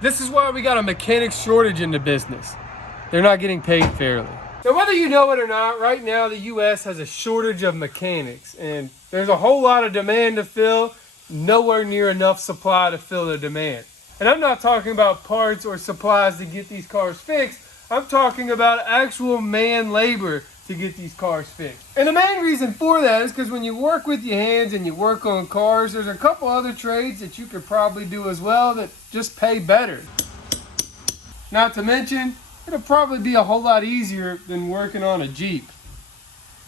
This is why we got a mechanic shortage in the business. They're not getting paid fairly. Now, whether you know it or not, right now the U.S. has a shortage of mechanics, and there's a whole lot of demand to fill, nowhere near enough supply to fill the demand. And I'm not talking about parts or supplies to get these cars fixed. I'm talking about actual man labor to get these cars fixed. And the main reason for that is because when you work with your hands and you work on cars, there's a couple other trades that you could probably do as well that just pay better. Not to mention, it'll probably be a whole lot easier than working on a Jeep.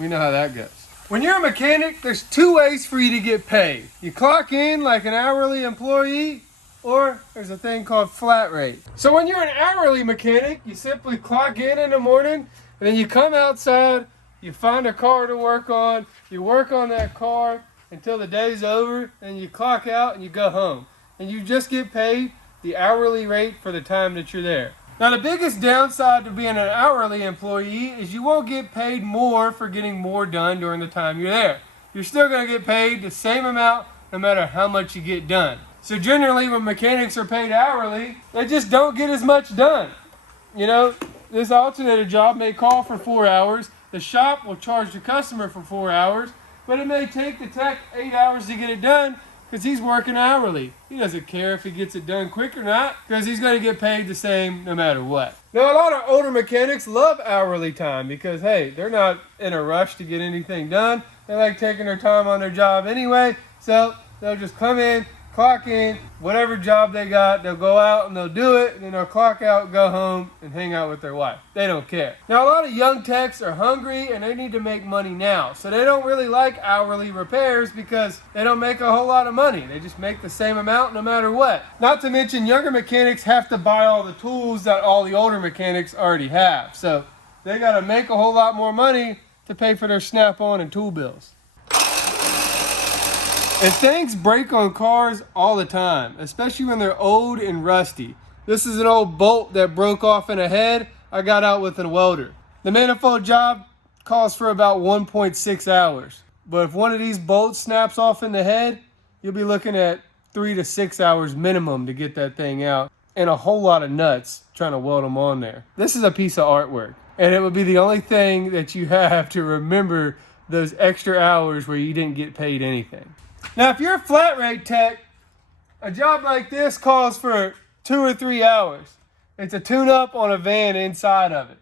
We know how that goes. When you're a mechanic, there's two ways for you to get paid. You clock in like an hourly employee, or there's a thing called flat rate. So when you're an hourly mechanic, you simply clock in the morning, and then you come outside, you find a car to work on, you work on that car until the day's over, and you clock out and you go home. And you just get paid the hourly rate for the time that you're there. Now, the biggest downside to being an hourly employee is you won't get paid more for getting more done during the time you're there. You're still going to get paid the same amount no matter how much you get done. So generally, when mechanics are paid hourly, they just don't get as much done. You know, this alternator job may call for 4 hours. The shop will charge the customer for 4 hours, but it may take the tech 8 hours to get it done because he's working hourly. He doesn't care if he gets it done quick or not because he's going to get paid the same no matter what. Now, a lot of older mechanics love hourly time because, hey, they're not in a rush to get anything done. They like taking their time on their job anyway, so they'll just come in, clock in, whatever job they got, they'll go out and they'll do it, and then they'll clock out, go home, and hang out with their wife. They don't care. Now, a lot of young techs are hungry and they need to make money now. So they don't really like hourly repairs because they don't make a whole lot of money. They just make the same amount no matter what. Not to mention, younger mechanics have to buy all the tools that all the older mechanics already have. So they got to make a whole lot more money to pay for their Snap-on and tool bills. And things break on cars all the time, especially when they're old and rusty. This is an old bolt that broke off in a head. I got out with a welder. The manifold job calls for about 1.6 hours. But if one of these bolts snaps off in the head, you'll be looking at 3 to 6 hours minimum to get that thing out, and a whole lot of nuts trying to weld them on there. This is a piece of artwork, and it would be the only thing that you have to remember those extra hours where you didn't get paid anything. Now, if you're a flat rate tech, a job like this calls for 2 or 3 hours. It's a tune-up on a van inside of it.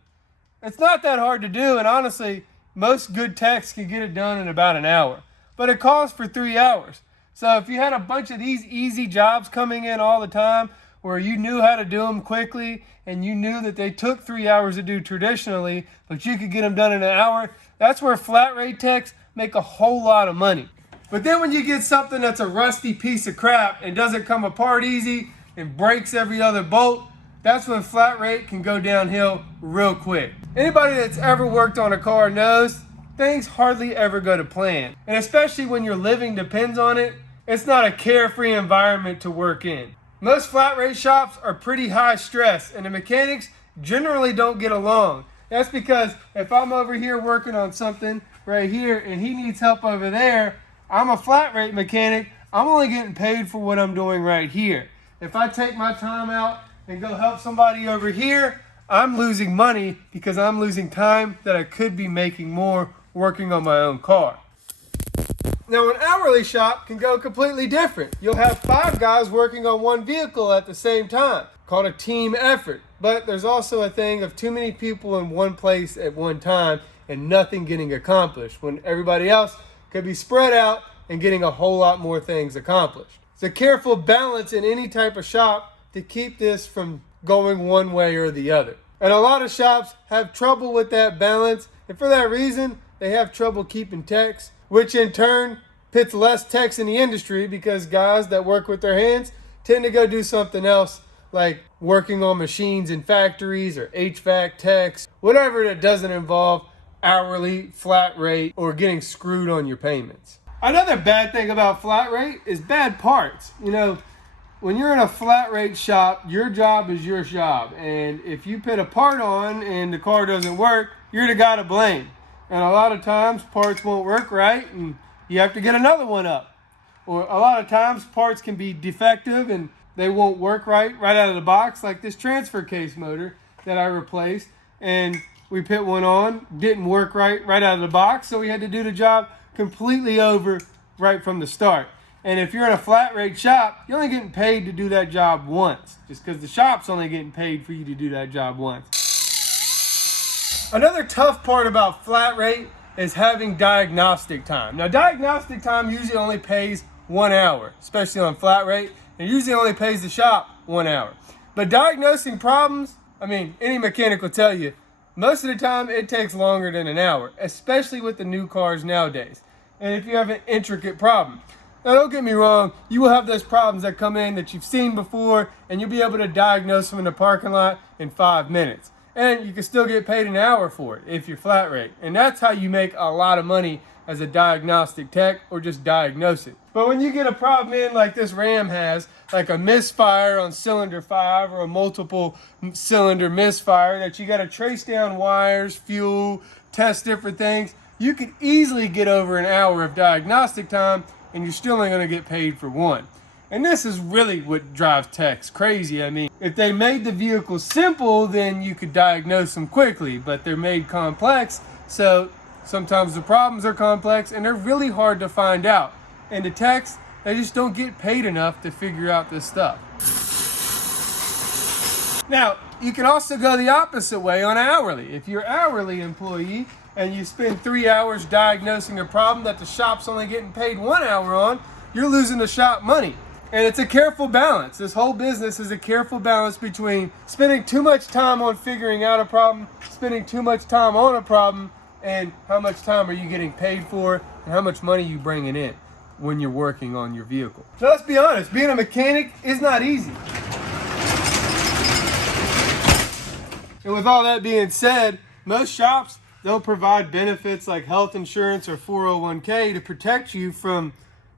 It's not that hard to do, and honestly, most good techs can get it done in about an hour. But it calls for 3 hours. So if you had a bunch of these easy jobs coming in all the time, where you knew how to do them quickly, and you knew that they took 3 hours to do traditionally, but you could get them done in an hour, that's where flat rate techs make a whole lot of money. But then when you get something that's a rusty piece of crap and doesn't come apart easy and breaks every other bolt, that's when flat rate can go downhill real quick. Anybody that's ever worked on a car knows things hardly ever go to plan. And especially when your living depends on it, it's not a carefree environment to work in. Most flat rate shops are pretty high stress, and the mechanics generally don't get along. That's because if I'm over here working on something right here and he needs help over there, I'm a flat rate mechanic. I'm only getting paid for what I'm doing right here. If I take my time out and go help somebody over here, I'm losing money because I'm losing time that I could be making more working on my own car. Now, an hourly shop can go completely different. You'll have 5 guys working on one vehicle at the same time, called a team effort. But there's also a thing of too many people in one place at one time and nothing getting accomplished, when everybody else could be spread out and getting a whole lot more things accomplished. It's a careful balance in any type of shop to keep this from going one way or the other. And a lot of shops have trouble with that balance, and for that reason, they have trouble keeping techs, which in turn pits less techs in the industry because guys that work with their hands tend to go do something else, like working on machines in factories or HVAC techs, whatever that doesn't involve hourly, flat rate, or getting screwed on your payments. Another bad thing about flat rate is bad parts. You know, when you're in a flat rate shop, your job is your job. And if you put a part on and the car doesn't work, you're the guy to blame. And a lot of times parts won't work right and you have to get another one up. Or a lot of times parts can be defective and they won't work right out of the box, like this transfer case motor that I replaced, and we put one on, didn't work right out of the box, so we had to do the job completely over right from the start. And if you're in a flat rate shop, you're only getting paid to do that job once, just because the shop's only getting paid for you to do that job once. Another tough part about flat rate is having diagnostic time. Now, diagnostic time usually only pays 1 hour, especially on flat rate. It usually only pays the shop 1 hour. But diagnosing problems, I mean, any mechanic will tell you, most of the time it takes longer than an hour, especially with the new cars nowadays. And if you have an intricate problem. Now, don't get me wrong, you will have those problems that come in that you've seen before, and you'll be able to diagnose them in the parking lot in 5 minutes. And you can still get paid an hour for it if you're flat rate. And that's how you make a lot of money as a diagnostic tech, or just diagnose it. But when you get a problem in like this Ram has, like a misfire on cylinder 5 or a multiple cylinder misfire that you got to trace down wires, fuel, test different things, you could easily get over an hour of diagnostic time and you're still only going to get paid for 1. And this is really what drives techs crazy. I mean, if they made the vehicle simple, then you could diagnose them quickly, but they're made complex, so sometimes the problems are complex and they're really hard to find out. And the techs, they just don't get paid enough to figure out this stuff. Now, you can also go the opposite way on hourly. If you're an hourly employee and you spend 3 hours diagnosing a problem that the shop's only getting paid 1 hour on, you're losing the shop money. And it's a careful balance. This whole business is a careful balance between spending too much time on figuring out a problem, spending too much time on a problem, and how much time are you getting paid for, and how much money you bringing in when you're working on your vehicle. So let's be honest, being a mechanic is not easy. And with all that being said, most shops, they'll provide benefits like health insurance or 401k to protect you from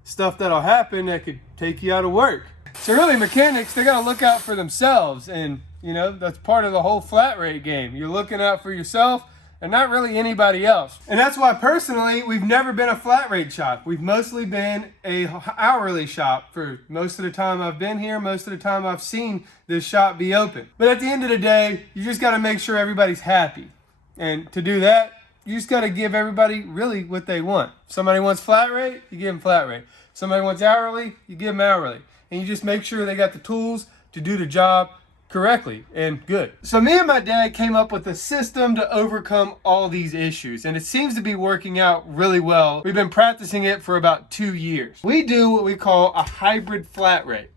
stuff that'll happen that could take you out of work. So really, mechanics, they gotta look out for themselves, and you know, that's part of the whole flat rate game. You're looking out for yourself and not really anybody else. And that's why personally, we've never been a flat rate shop. We've mostly been a hourly shop for most of the time I've been here, most of the time I've seen this shop be open. But at the end of the day, you just gotta make sure everybody's happy. And to do that, you just gotta give everybody really what they want. If somebody wants flat rate, you give them flat rate. If somebody wants hourly, you give them hourly. And you just make sure they got the tools to do the job correctly and good. So me and my dad came up with a system to overcome all these issues, and it seems to be working out really well. We've been practicing it for about 2 years. We do what we call a hybrid flat rate.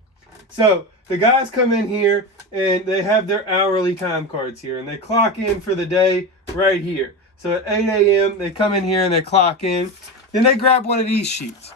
So the guys come in here and they have their hourly time cards here, and they clock in for the day right here. So at 8 a.m. they come in here and they clock in. Then they grab one of these sheets,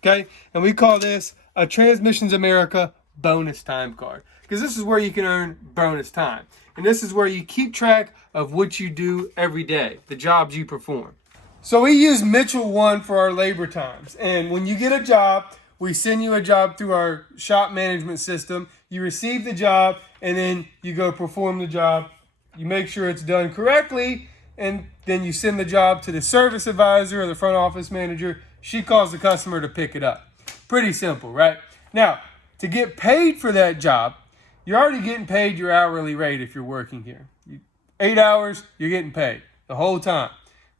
okay? And we call this a Transmissions America bonus time card, because this is where you can earn bonus time. And this is where you keep track of what you do every day, the jobs you perform. So we use Mitchell 1 for our labor times. And when you get a job, we send you a job through our shop management system. You receive the job, and then you go perform the job. You make sure it's done correctly, and then you send the job to the service advisor or the front office manager. She calls the customer to pick it up. Pretty simple, right? Now, to get paid for that job, you're already getting paid your hourly rate if you're working here. 8 hours, you're getting paid the whole time,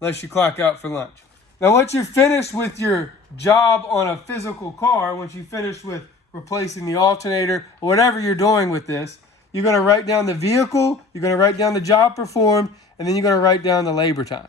unless you clock out for lunch. Now, once you're finished with your job on a physical car, once you finish with replacing the alternator, or whatever you're doing with this, you're going to write down the vehicle, you're going to write down the job performed, and then you're going to write down the labor time.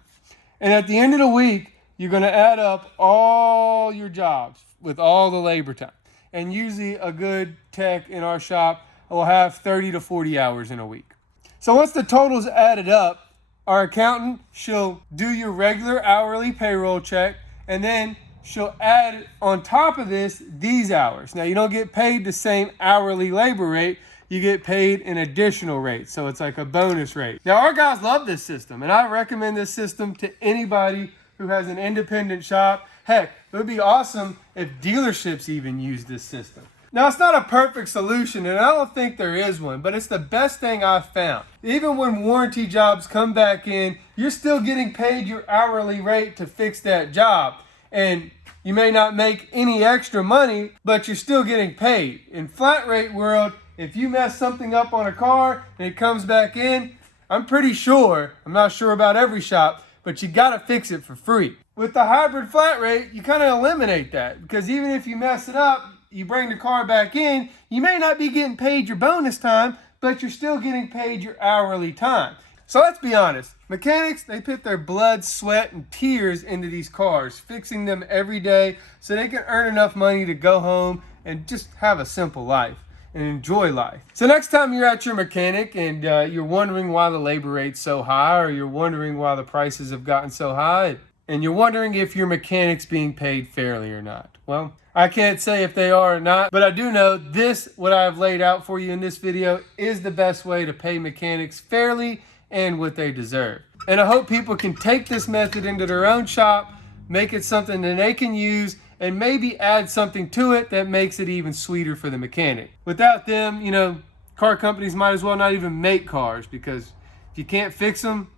And at the end of the week, you're going to add up all your jobs with all the labor time. And usually a good tech in our shop will have 30 to 40 hours in a week. So once the total's added up, our accountant, she'll do your regular hourly payroll check, and then she'll add on top of this these hours. Now, you don't get paid the same hourly labor rate, you get paid an additional rate. So it's like a bonus rate. Now, our guys love this system, and I recommend this system to anybody who has an independent shop. Heck, it would be awesome if dealerships even use this system. Now, it's not a perfect solution, and I don't think there is one, but it's the best thing I've found. Even when warranty jobs come back in, you're still getting paid your hourly rate to fix that job. and you may not make any extra money, but you're still getting paid. In flat rate world, if you mess something up on a car and it comes back in, I'm pretty sure, I'm not sure about every shop, but you gotta fix it for free. With the hybrid flat rate, you kind of eliminate that, because even if you mess it up, you bring the car back in, you may not be getting paid your bonus time, but you're still getting paid your hourly time. So let's be honest, mechanics, they put their blood, sweat, and tears into these cars, fixing them every day so they can earn enough money to go home and just have a simple life and enjoy life. So next time you're at your mechanic and you're wondering why the labor rate's so high, or you're wondering why the prices have gotten so high, and you're wondering if your mechanic's being paid fairly or not. Well, I can't say if they are or not, but I do know this, what I've laid out for you in this video, is the best way to pay mechanics fairly and what they deserve. And I hope people can take this method into their own shop, make it something that they can use, and maybe add something to it that makes it even sweeter for the mechanic. Without them, you know, car companies might as well not even make cars, because if you can't fix them,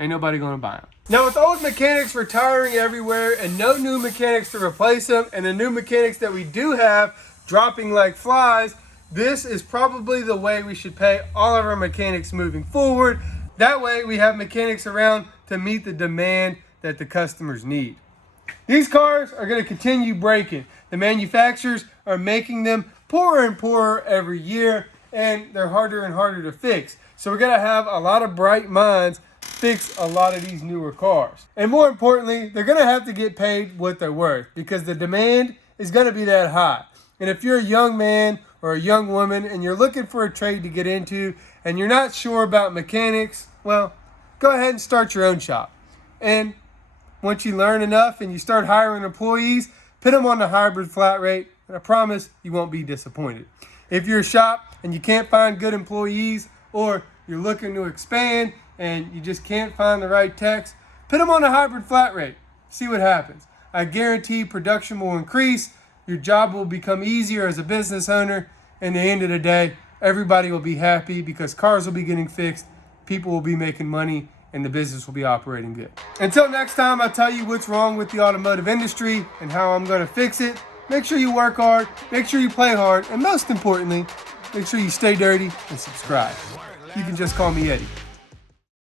ain't nobody gonna buy them. Now, with old mechanics retiring everywhere and no new mechanics to replace them, and the new mechanics that we do have dropping like flies, this is probably the way we should pay all of our mechanics moving forward. That way we have mechanics around to meet the demand that the customers need. These cars are going to continue breaking. The manufacturers are making them poorer and poorer every year, and they're harder and harder to fix. So we're going to have a lot of bright minds fix a lot of these newer cars. And more importantly, they're going to have to get paid what they're worth, because the demand is going to be that high. And if you're a young man or a young woman and you're looking for a trade to get into and you're not sure about mechanics, well, go ahead and start your own shop. And once you learn enough and you start hiring employees, put them on the hybrid flat rate, and I promise you won't be disappointed. If you're a shop and you can't find good employees, or you're looking to expand and you just can't find the right techs, put them on a hybrid flat rate. See what happens. I guarantee production will increase, your job will become easier as a business owner, and at the end of the day, everybody will be happy because cars will be getting fixed, people will be making money, and the business will be operating good. Until next time, I'll tell you what's wrong with the automotive industry and how I'm going to fix it. Make sure you work hard, make sure you play hard, and most importantly, make sure you stay dirty and subscribe. You can just call me Eddie.